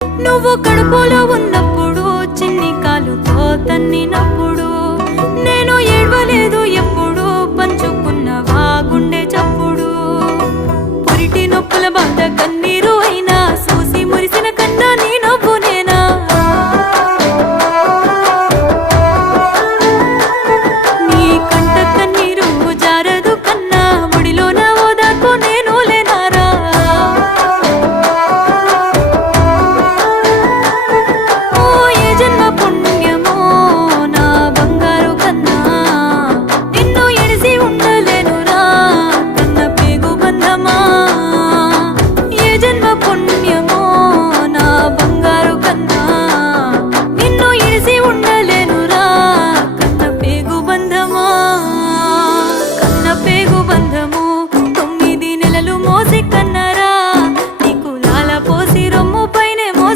నువ్వు కడుపులో ఉన్నప్పుడు చిన్ని కాలుతో తన్నినప్పుడు నేను ఏడవలేదు ఎప్పుడు పంచుకున్నవా గుండె చప్పుడు పురిటి నొప్పుల బాధ కన్నీరు